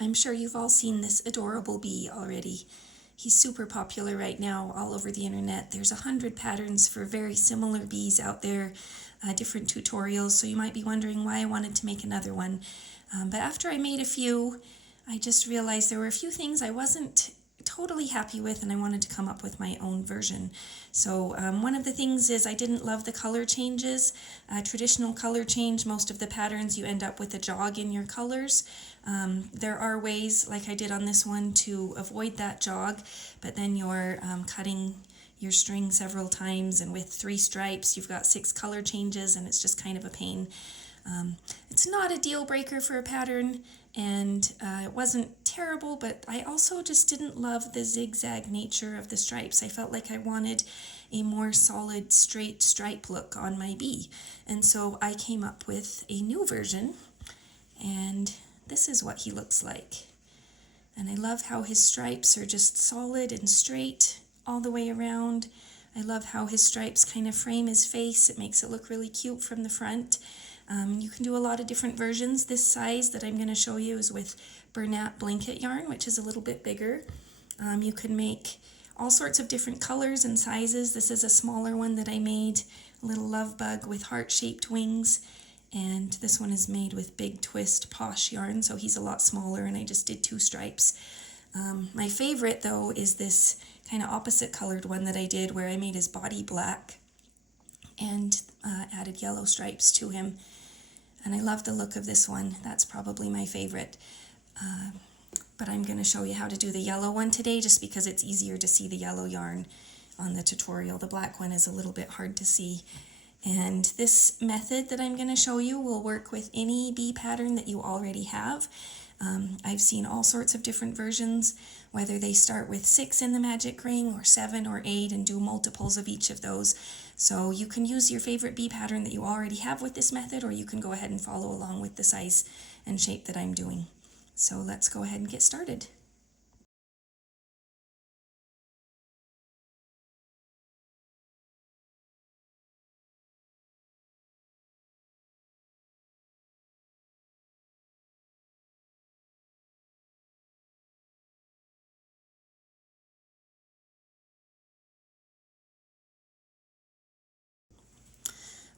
I'm sure you've all seen this adorable bee already. He's super popular right now all over the internet. There's 100 patterns for very similar bees out there, different tutorials, so you might be wondering why I wanted to make another one. But after I made a few, I just realized there were a few things I wasn't totally happy with, and I wanted to come up with my own version. So one of the things is I didn't love the color changes. Traditional color change, most of the patterns you end up with a jog in your colors. There are ways, like I did on this one, to avoid that jog, but then you're cutting your string several times, and with 3 stripes you've got 6 color changes, and it's just kind of a pain. It's not a deal breaker for a pattern, and it wasn't terrible, but I also just didn't love the zigzag nature of the stripes. I felt like I wanted a more solid straight stripe look on my bee, and so I came up with a new version, and this is what he looks like. And I love how his stripes are just solid and straight all the way around. I love how his stripes kind of frame his face. It makes it look really cute from the front. You can do a lot of different versions. This size that I'm going to show you is with Bernat blanket yarn, which is a little bit bigger. You can make all sorts of different colors and sizes. This is a smaller one that I made, a little love bug with heart-shaped wings. And this one is made with Big Twist Posh yarn, so he's a lot smaller, and I just did 2 stripes. My favorite, though, is this kind of opposite colored one that I did, where I made his body black and added yellow stripes to him. And I love the look of this one. That's probably my favorite. But I'm going to show you how to do the yellow one today, just because it's easier to see the yellow yarn on the tutorial. The black one is a little bit hard to see. And this method that I'm going to show you will work with any bee pattern that you already have. I've seen all sorts of different versions, whether they start with 6 in the magic ring or 7 or 8 and do multiples of each of those. So you can use your favorite bee pattern that you already have with this method, or you can go ahead and follow along with the size and shape that I'm doing. So let's go ahead and get started.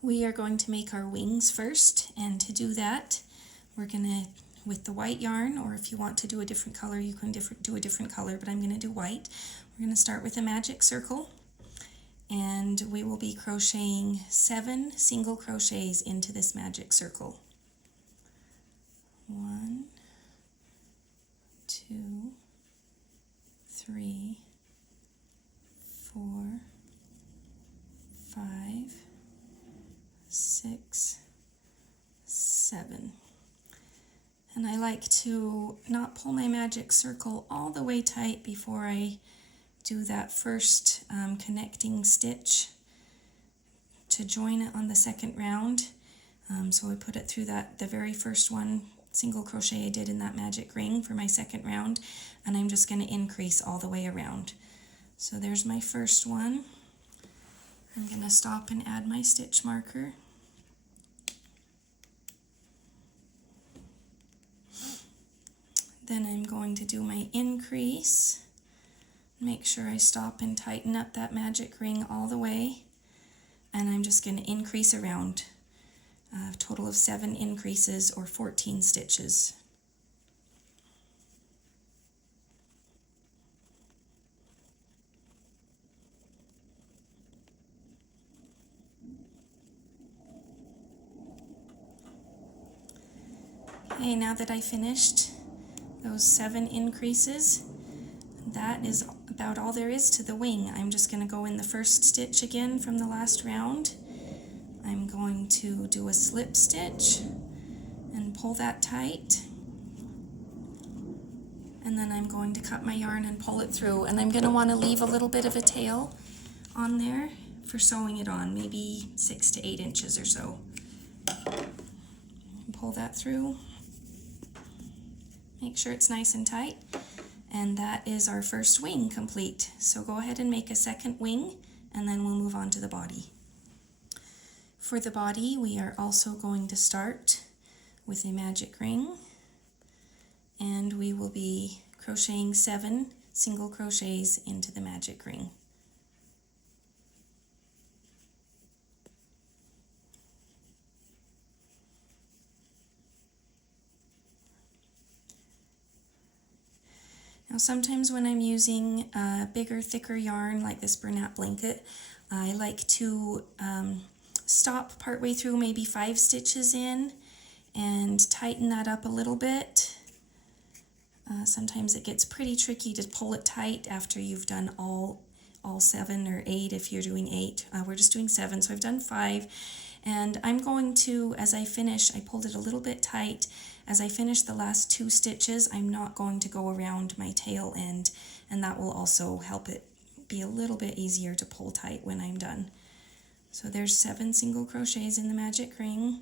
We are going to make our wings first, and to do that, we're going to, with the white yarn, or if you want to do a different color, you can do a different color, but I'm going to do white. We're going to start with a magic circle, and we will be crocheting 7 single crochets into this magic circle. 1, 2, 3, 4, 5, 6, 7. And I like to not pull my magic circle all the way tight before I do that first connecting stitch to join it on the second round. So I put it through the very first one, single crochet I did in that magic ring for my second round, and I'm just going to increase all the way around. So there's my first one. I'm going to stop and add my stitch marker. Then I'm going to do my increase. Make sure I stop and tighten up that magic ring all the way. And I'm just going to increase around. A total of 7 increases, or 14 stitches. Okay, now that I finished those 7 increases, that is about all there is to the wing. I'm just going to go in the first stitch again from the last round. I'm going to do a slip stitch and pull that tight. And then I'm going to cut my yarn and pull it through. And I'm going to want to leave a little bit of a tail on there for sewing it on, maybe 6 to 8 inches or so. Pull that through. Make sure it's nice and tight. And that is our first wing complete. So go ahead and make a second wing, and then we'll move on to the body. For the body, we are also going to start with a magic ring, and we will be crocheting 7 single crochets into the magic ring. Now sometimes when I'm using a bigger, thicker yarn like this Bernat blanket, I like to stop partway through, maybe 5 stitches in, and tighten that up a little bit. Sometimes it gets pretty tricky to pull it tight after you've done all 7 or 8 if you're doing 8. We're just doing 7, so I've done 5. And I'm going to, as I finish, I pulled it a little bit tight. As I finish the last 2 stitches, I'm not going to go around my tail end, and that will also help it be a little bit easier to pull tight when I'm done. So there's 7 single crochets in the magic ring.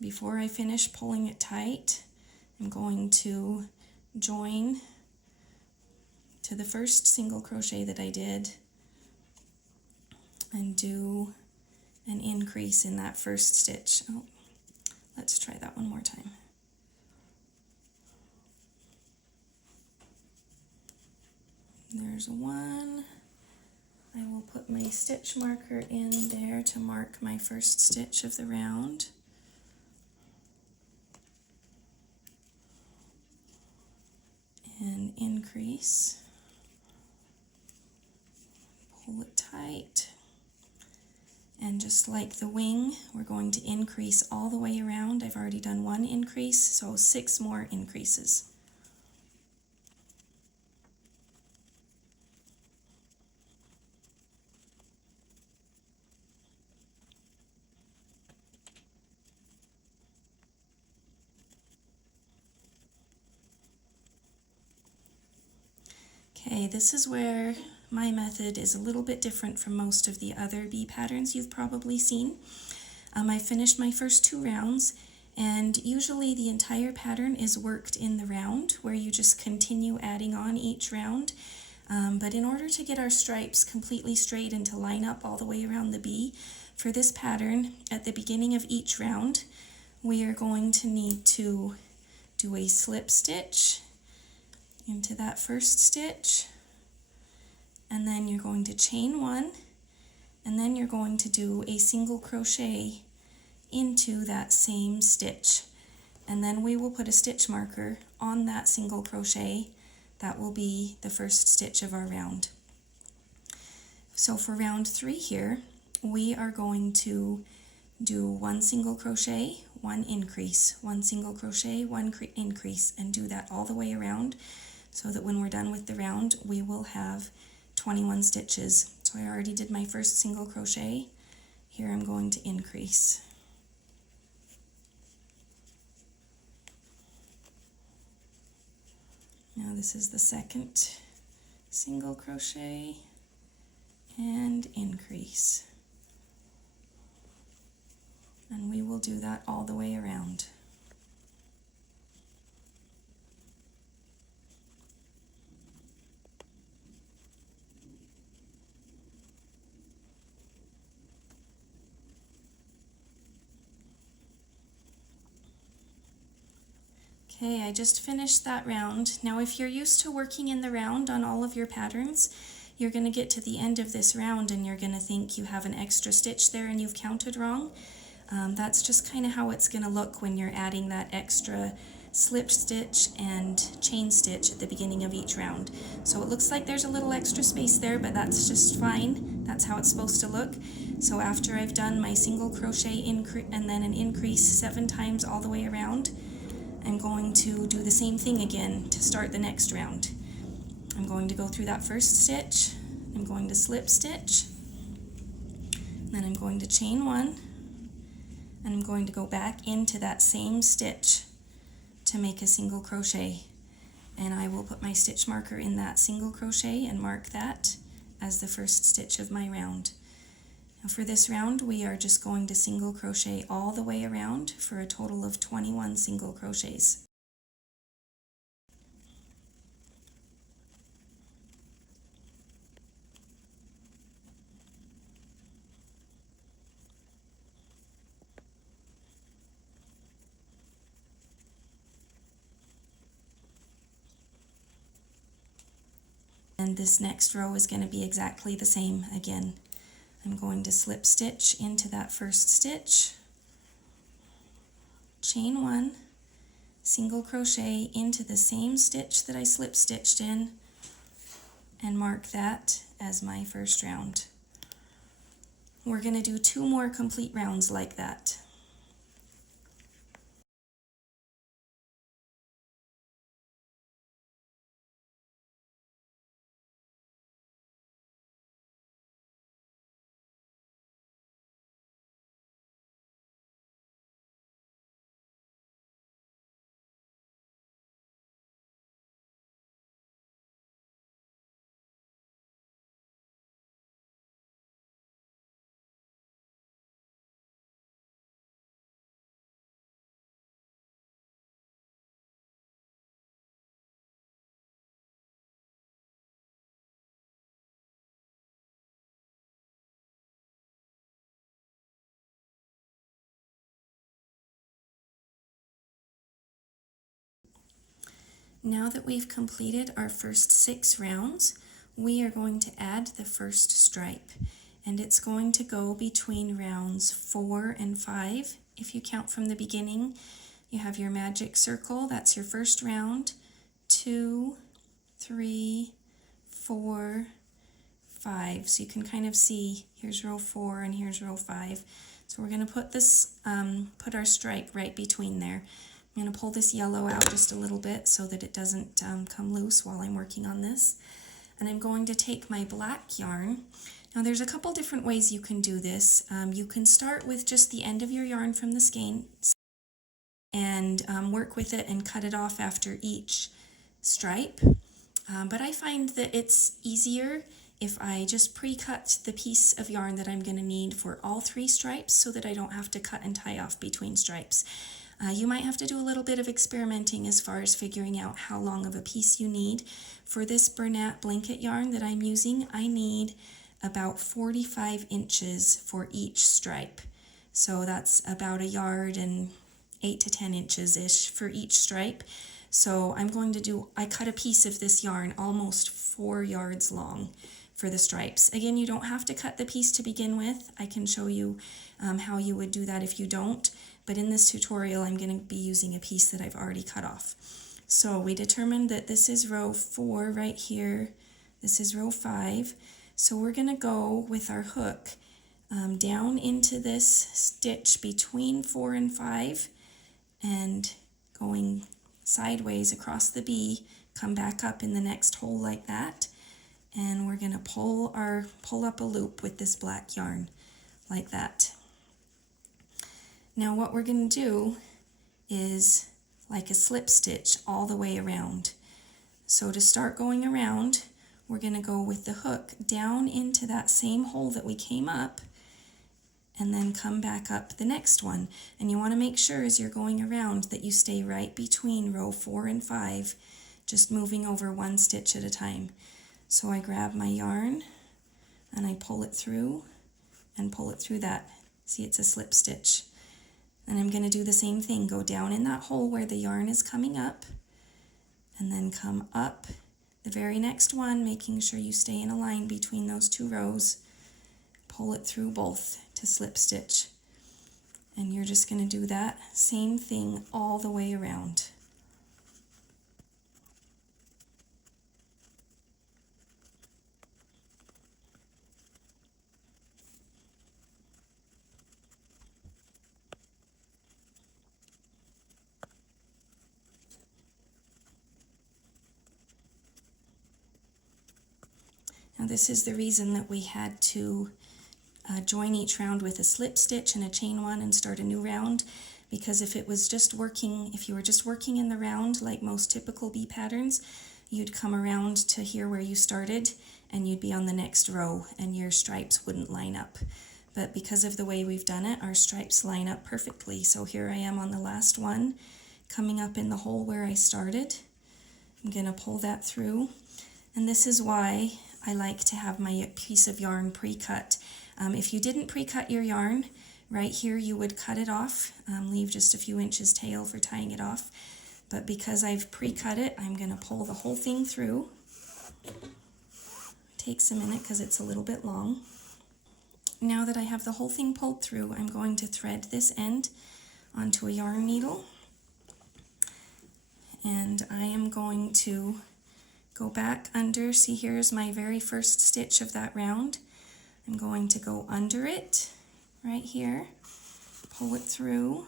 Before I finish pulling it tight, I'm going to join to the first single crochet that I did and do an increase in that first stitch. Oh, let's try that one more time. There's 1. I will put my stitch marker in there to mark my first stitch of the round. And increase. Pull it tight. And just like the wing, we're going to increase all the way around. I've already done 1 increase, so 6 more increases. Okay, this is where my method is a little bit different from most of the other bee patterns you've probably seen. I finished my first 2 rounds, and usually the entire pattern is worked in the round where you just continue adding on each round. But in order to get our stripes completely straight and to line up all the way around the bee, for this pattern, at the beginning of each round, we are going to need to do a slip stitch into that first stitch, and then you're going to chain 1, and then you're going to do a single crochet into that same stitch, and then we will put a stitch marker on that single crochet. That will be the first stitch of our round. So for round 3 here, we are going to do 1 single crochet, 1 increase, 1 single crochet, 1 increase, and do that all the way around, so that when we're done with the round, we will have 21 stitches. So I already did my first single crochet. Here I'm going to increase. Now this is the second single crochet and increase. And we will do that all the way around. Okay, I just finished that round. Now if you're used to working in the round on all of your patterns, you're going to get to the end of this round and you're going to think you have an extra stitch there and you've counted wrong. That's just kind of how it's going to look when you're adding that extra slip stitch and chain stitch at the beginning of each round. So it looks like there's a little extra space there, but that's just fine. That's how it's supposed to look. So after I've done my single crochet and then an increase 7 times all the way around, I'm going to do the same thing again to start the next round. I'm going to go through that first stitch, I'm going to slip stitch, then I'm going to chain 1, and I'm going to go back into that same stitch to make a single crochet. And I will put my stitch marker in that single crochet and mark that as the first stitch of my round. Now for this round, we are just going to single crochet all the way around for a total of 21 single crochets. And this next row is going to be exactly the same again. I'm going to slip stitch into that first stitch, chain 1, single crochet into the same stitch that I slip stitched in, and mark that as my first round. We're going to do 2 more complete rounds like that. Now that we've completed our first 6 rounds, we are going to add the first stripe, and it's going to go between rounds 4 and 5. If you count from the beginning, you have your magic circle, that's your first round, 2, 3, 4, 5. So you can kind of see, here's row 4 and here's row 5. So we're going to put this, put our stripe right between there. I'm going to pull this yellow out just a little bit so that it doesn't come loose while I'm working on this. And I'm going to take my black yarn. Now there's a couple different ways you can do this. You can start with just the end of your yarn from the skein and work with it and cut it off after each stripe. But I find that it's easier if I just pre-cut the piece of yarn that I'm going to need for all 3 stripes so that I don't have to cut and tie off between stripes. You might have to do a little bit of experimenting as far as figuring out how long of a piece you need. For this Bernat blanket yarn that I'm using, I need about 45 inches for each stripe. So that's about 1 yard and 8 to 10 inches-ish for each stripe. So I'm going to do, I cut a piece of this yarn almost 4 yards long for the stripes. Again, you don't have to cut the piece to begin with. I can show you how you would do that if you don't. But in this tutorial, I'm going to be using a piece that I've already cut off. So we determined that this is row 4 right here. This is row 5. So we're going to go with our hook down into this stitch between 4 and 5 and going sideways across the bee, come back up in the next hole like that. And we're going to pull up a loop with this black yarn like that. Now what we're going to do is like a slip stitch all the way around. So to start going around, we're going to go with the hook down into that same hole that we came up and then come back up the next one. And you want to make sure as you're going around that you stay right between row 4 and 5, just moving over 1 stitch at a time. So I grab my yarn and I pull it through and pull it through that. See, it's a slip stitch. And I'm going to do the same thing, go down in that hole where the yarn is coming up, and then come up the very next one, making sure you stay in a line between those 2 rows, pull it through both to slip stitch. And you're just going to do that same thing all the way around. Now this is the reason that we had to join each round with a slip stitch and a chain 1 and start a new round, because if it was just working, if you were just working in the round like most typical bee patterns, you'd come around to here where you started and you'd be on the next row and your stripes wouldn't line up. But because of the way we've done it, our stripes line up perfectly. So here I am on the last one, coming up in the hole where I started. I'm going to pull that through, and this is why I like to have my piece of yarn pre-cut. If you didn't pre-cut your yarn, right here you would cut it off, leave just a few inches tail for tying it off. But because I've pre-cut it, I'm going to pull the whole thing through. Takes a minute because it's a little bit long. Now that I have the whole thing pulled through, I'm going to thread this end onto a yarn needle, and I am going to go back under. See, here's my very first stitch of that round. I'm going to go under it right here, pull it through,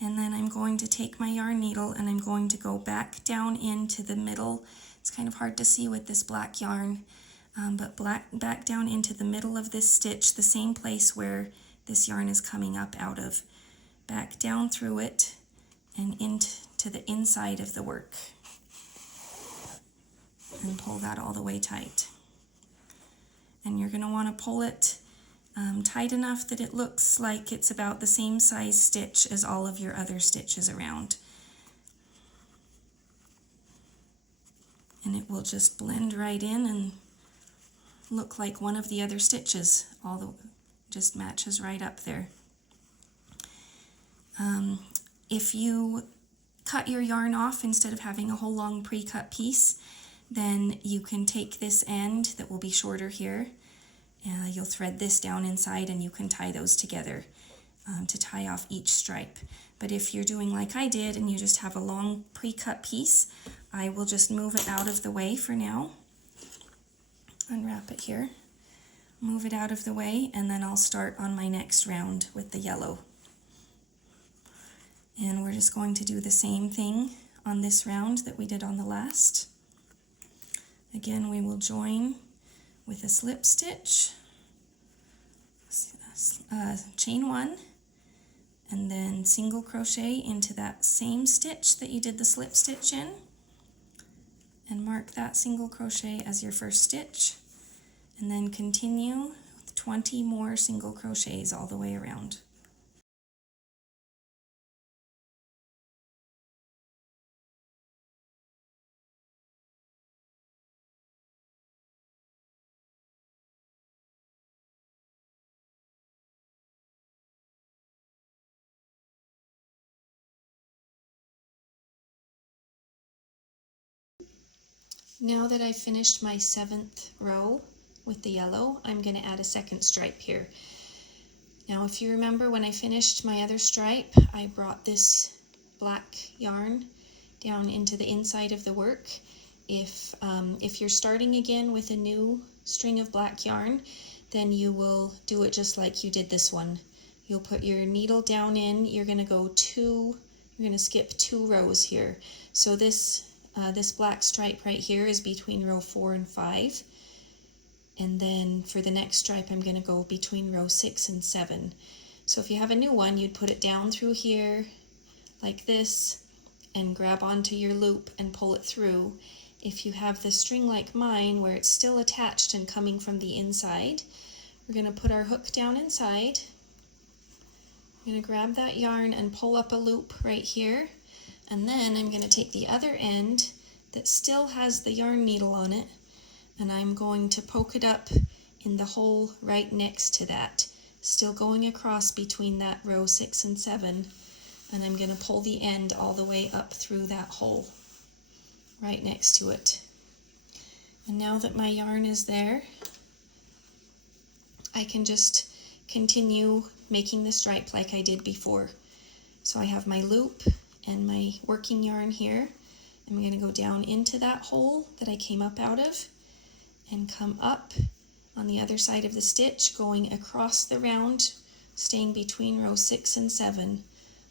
and then I'm going to take my yarn needle and I'm going to go back down into the middle. It's kind of hard to see with this black yarn, but back down into the middle of this stitch, the same place where this yarn is coming up out of. Back down through it and into the inside of the work. And pull that all the way tight. And you're going to want to pull it tight enough that it looks like it's about the same size stitch as all of your other stitches around. And it will just blend right in and look like one of the other stitches. Just matches right up there. If you cut your yarn off instead of having a whole long pre-cut piece, then you can take this end that will be shorter here. You'll thread this down inside and you can tie those together to tie off each stripe. But if you're doing like I did and you just have a long pre-cut piece, I will just move it out of the way for now. Unwrap it here, move it out of the way, and then I'll start on my next round with the yellow. And we're just going to do the same thing on this round that we did on the last. Again, we will join with a slip stitch, chain one, and then single crochet into that same stitch that you did the slip stitch in, and mark that single crochet as your first stitch, and then continue with 20 more single crochets all the way around. Now that I've finished my 7th row with the yellow, I'm going to add a second stripe here. Now if you remember when I finished my other stripe, I brought this black yarn down into the inside of the work. If you're starting again with a new string of black yarn, then you will do it just like you did this one. You'll put your needle down in, you're going to skip 2 rows here. So this black stripe right here is between row 4 and 5, and then for the next stripe I'm going to go between row 6 and 7. So if you have a new one, you'd put it down through here like this and grab onto your loop and pull it through. If you have the string like mine where it's still attached and coming from the inside, we're going to put our hook down inside. I'm going to grab that yarn and pull up a loop right here. And then I'm going to take the other end that still has the yarn needle on it, and I'm going to poke it up in the hole right next to that, still going across between that row 6 and 7, and I'm going to pull the end all the way up through that hole right next to it. And now that my yarn is there, I can just continue making the stripe like I did before. So I have my loop and my working yarn here. I'm going to go down into that hole that I came up out of and come up on the other side of the stitch, going across the round, staying between row 6 and 7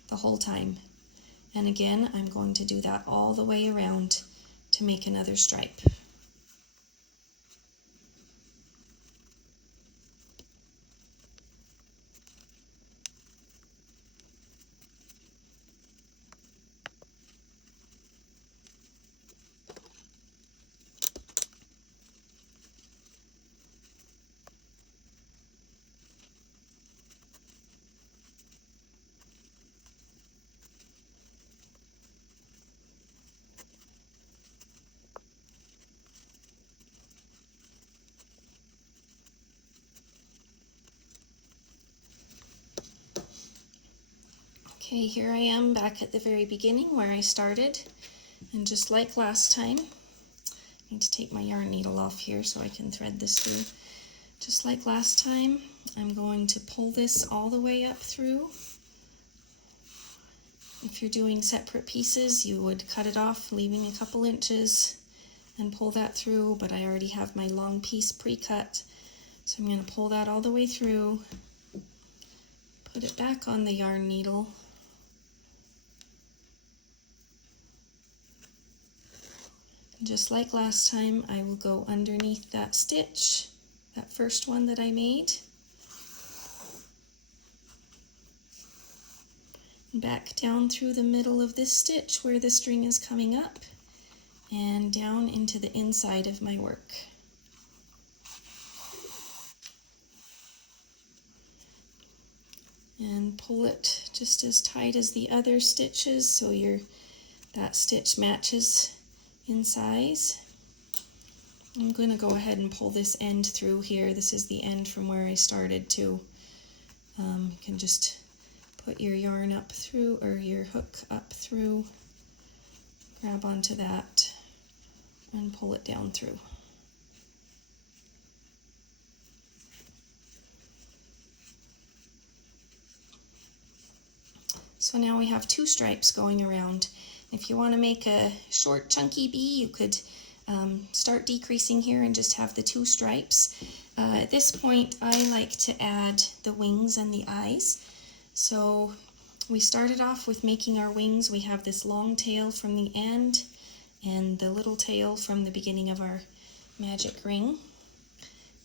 the whole time. And again, I'm going to do that all the way around to make another stripe. Okay, here I am back at the very beginning where I started. And just like last time, I need to take my yarn needle off here so I can thread this through. Just like last time, I'm going to pull this all the way up through. If you're doing separate pieces, you would cut it off, leaving a couple inches, and pull that through, but I already have my long piece pre-cut, so I'm going to pull that all the way through, put it back on the yarn needle, just like last time, I will go underneath that stitch, that first one that I made, back down through the middle of this stitch where the string is coming up, and down into the inside of my work. And pull it just as tight as the other stitches so that stitch matches in size. I'm going to go ahead and pull this end through here. This is the end from where I started too. You can just put your yarn up through, or your hook up through, grab onto that, and pull it down through. So now we have 2 stripes going around. If you want to make a short chunky bee, you could start decreasing here and just have the 2 stripes. At this point, I like to add the wings and the eyes. So we started off with making our wings. We have this long tail from the end and the little tail from the beginning of our magic ring.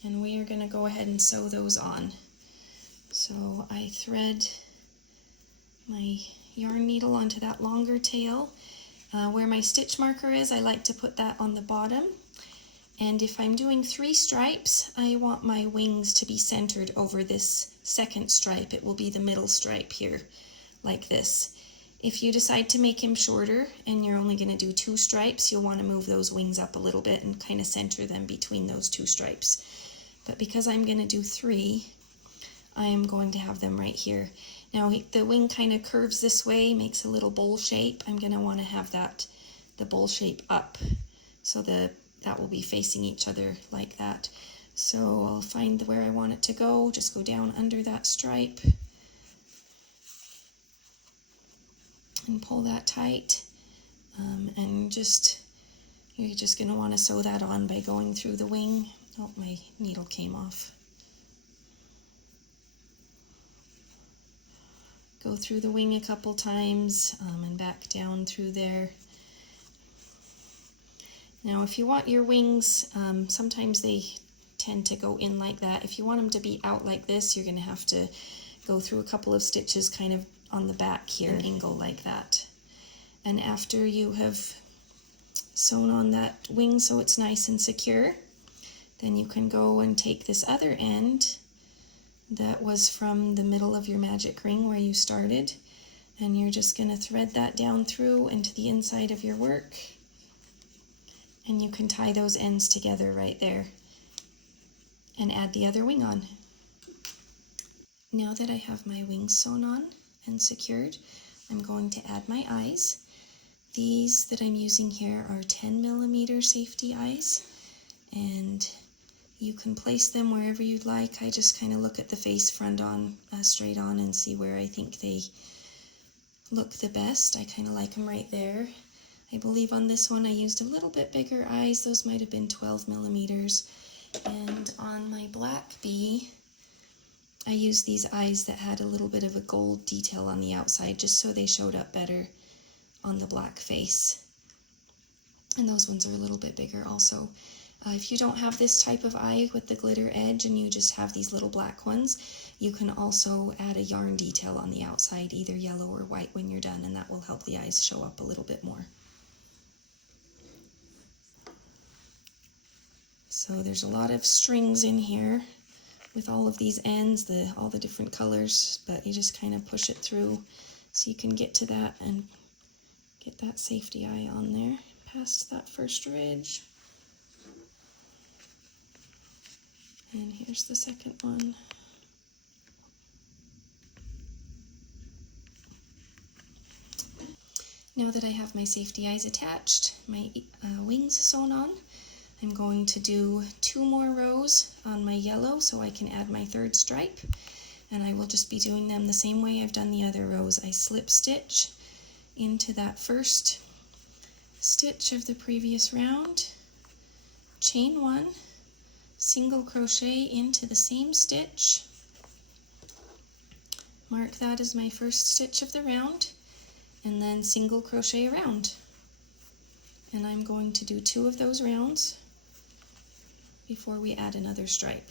And we are going to go ahead and sew those on. So I thread my yarn needle onto that longer tail. Where my stitch marker is, I like to put that on the bottom. And if I'm doing 3 stripes, I want my wings to be centered over this second stripe. It will be the middle stripe here, like this. If you decide to make him shorter and you're only going to do 2 stripes, you'll want to move those wings up a little bit and kind of center them between those 2 stripes. But because I'm going to do 3, I am going to have them right here. Now the wing kind of curves this way, makes a little bowl shape. I'm going to want to have the bowl shape up, so that will be facing each other like that. So I'll find where I want it to go, just go down under that stripe and pull that tight. And you're just going to want to sew that on by going through the wing. Oh, my needle came off. Go through the wing a couple times and back down through there. Now if you want your wings, sometimes they tend to go in like that. If you want them to be out like this, you're going to have to go through a couple of stitches kind of on the back here, an angle like that. And after you have sewn on that wing so it's nice and secure, then you can go and take this other end that was from the middle of your magic ring where you started, and you're just going to thread that down through into the inside of your work, and you can tie those ends together right there and add the other wing on. Now that I have my wings sewn on and secured, I'm going to add my eyes. These that I'm using here are 10mm safety eyes, and you can place them wherever you'd like. I just kind of look at the face front on, straight on, and see where I think they look the best. I kind of like them right there. I believe on this one I used a little bit bigger eyes. Those might have been 12mm. And on my black bee, I used these eyes that had a little bit of a gold detail on the outside, just so they showed up better on the black face. And those ones are a little bit bigger also. If you don't have this type of eye with the glitter edge and you just have these little black ones, you can also add a yarn detail on the outside, either yellow or white when you're done, and that will help the eyes show up a little bit more. So there's a lot of strings in here with all of these ends, all the different colors, but you just kind of push it through so you can get to that and get that safety eye on there, past that first ridge. And here's the second one. Now that I have my safety eyes attached, my wings sewn on, I'm going to do 2 more rows on my yellow so I can add my 3rd stripe, and I will just be doing them the same way I've done the other rows. I slip stitch into that first stitch of the previous round, chain 1, single crochet into the same stitch, mark that as my first stitch of the round, and then single crochet around. And I'm going to do 2 of those rounds before we add another stripe.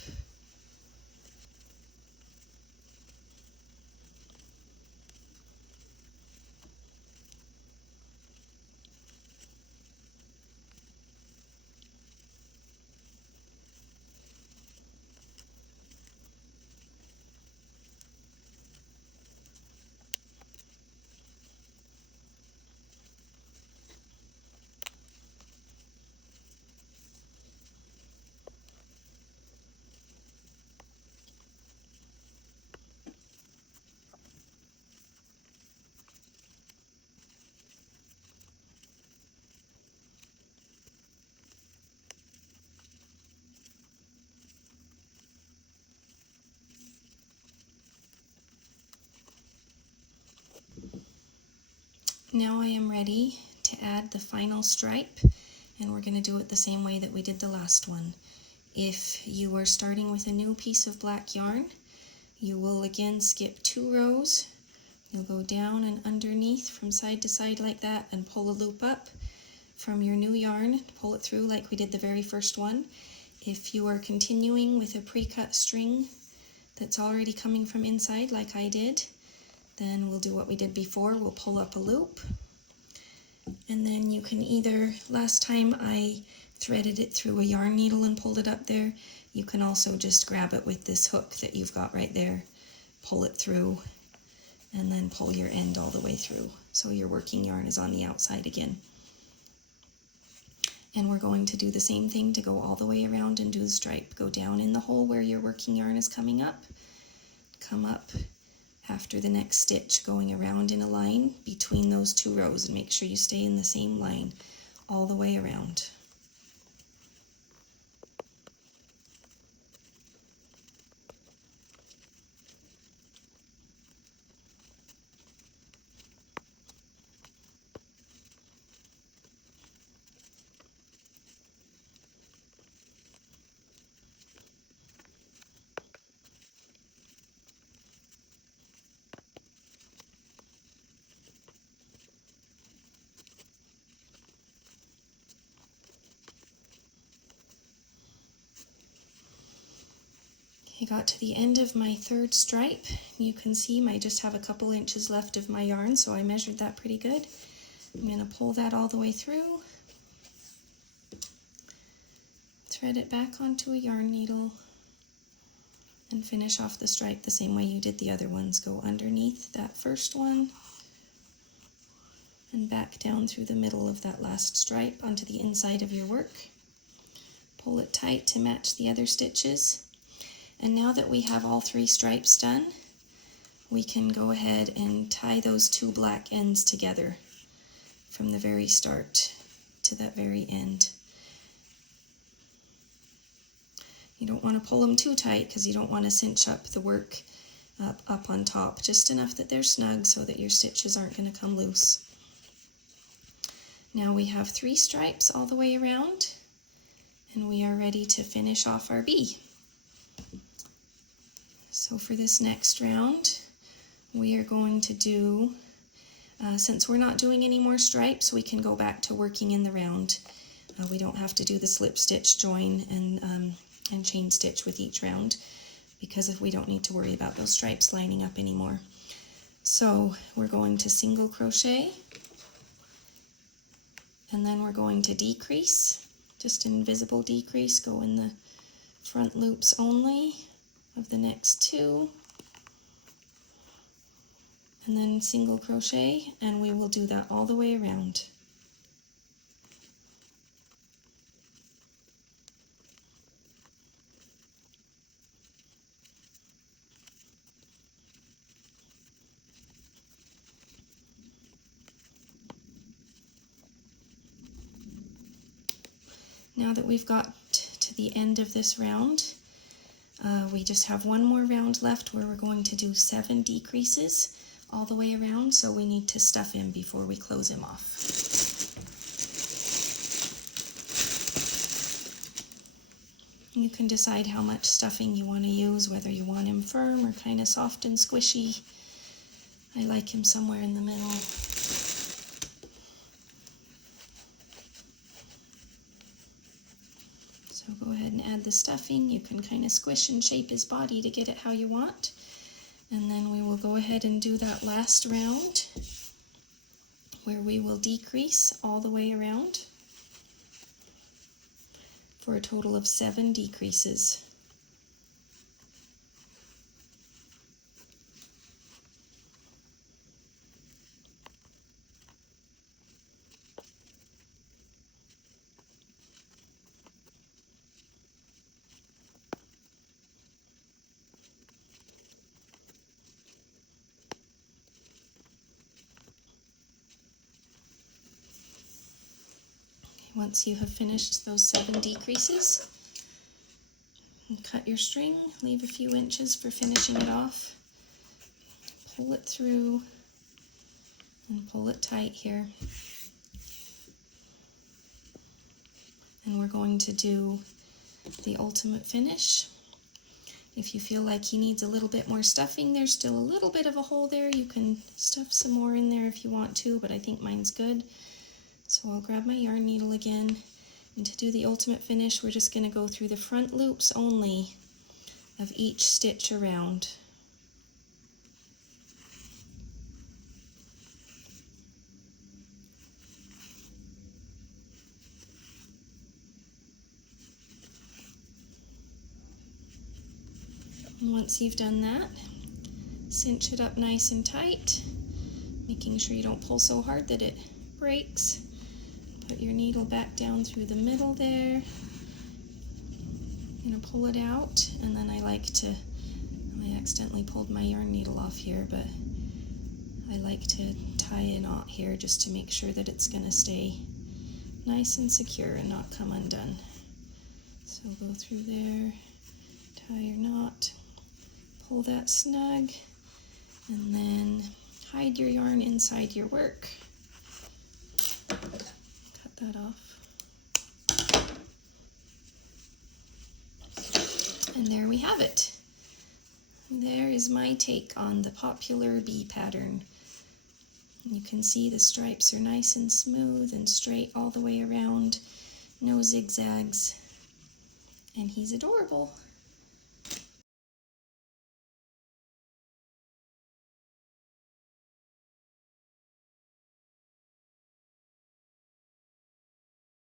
Now I am ready to add the final stripe, and we're going to do it the same way that we did the last one. If you are starting with a new piece of black yarn, you will again skip 2 rows. You'll go down and underneath from side to side like that and pull a loop up from your new yarn, pull it through like we did the very first one. If you are continuing with a pre-cut string that's already coming from inside like I did, then we'll do what we did before. We'll pull up a loop, and then you can either, last time I threaded it through a yarn needle and pulled it up there, you can also just grab it with this hook that you've got right there, pull it through, and then pull your end all the way through so your working yarn is on the outside again. And we're going to do the same thing to go all the way around and do the stripe. Go down in the hole where your working yarn is coming up, come up after the next stitch, going around in a line between those 2 rows, and make sure you stay in the same line all the way around. I got to the end of my 3rd stripe. You can see I just have a couple inches left of my yarn, so I measured that pretty good. I'm going to pull that all the way through, thread it back onto a yarn needle, and finish off the stripe the same way you did the other ones. Go underneath that first one and back down through the middle of that last stripe onto the inside of your work. Pull it tight to match the other stitches. And now that we have all 3 stripes done, we can go ahead and tie those 2 black ends together from the very start to that very end. You don't want to pull them too tight because you don't want to cinch up the work up on top, just enough that they're snug so that your stitches aren't going to come loose. Now we have 3 stripes all the way around, and we are ready to finish off our bee. So for this next round, we are going to do, since we're not doing any more stripes, we can go back to working in the round. We don't have to do the slip stitch, join, and chain stitch with each round, because if we don't need to worry about those stripes lining up anymore. So we're going to single crochet, and then we're going to decrease, just an invisible decrease, go in the front loops only of the next 2, and then single crochet, and we will do that all the way around. Now that we've got to the end of this round, we just have one more round left where we're going to do 7 decreases all the way around, so we need to stuff him before we close him off. You can decide how much stuffing you want to use, whether you want him firm or kind of soft and squishy. I like him somewhere in the middle. So go ahead and add the stuffing. You can kind of squish and shape his body to get it how you want. And then we will go ahead and do that last round where we will decrease all the way around for a total of 7 decreases. Once you have finished those 7 decreases, cut your string, leave a few inches for finishing it off, pull it through, and pull it tight here. And we're going to do the ultimate finish. If you feel like he needs a little bit more stuffing, there's still a little bit of a hole there. You can stuff some more in there if you want to, but I think mine's good. So I'll grab my yarn needle again, and to do the ultimate finish, we're just going to go through the front loops only of each stitch around. And once you've done that, cinch it up nice and tight, making sure you don't pull so hard that it breaks. Put your needle back down through the middle there. I'm going to pull it out, and then I accidentally pulled my yarn needle off here, but I like to tie a knot here just to make sure that it's going to stay nice and secure and not come undone. So go through there, tie your knot, pull that snug, and then hide your yarn inside your work. That off. And there we have it. There is my take on the popular bee pattern. You can see the stripes are nice and smooth and straight all the way around, no zigzags, and he's adorable.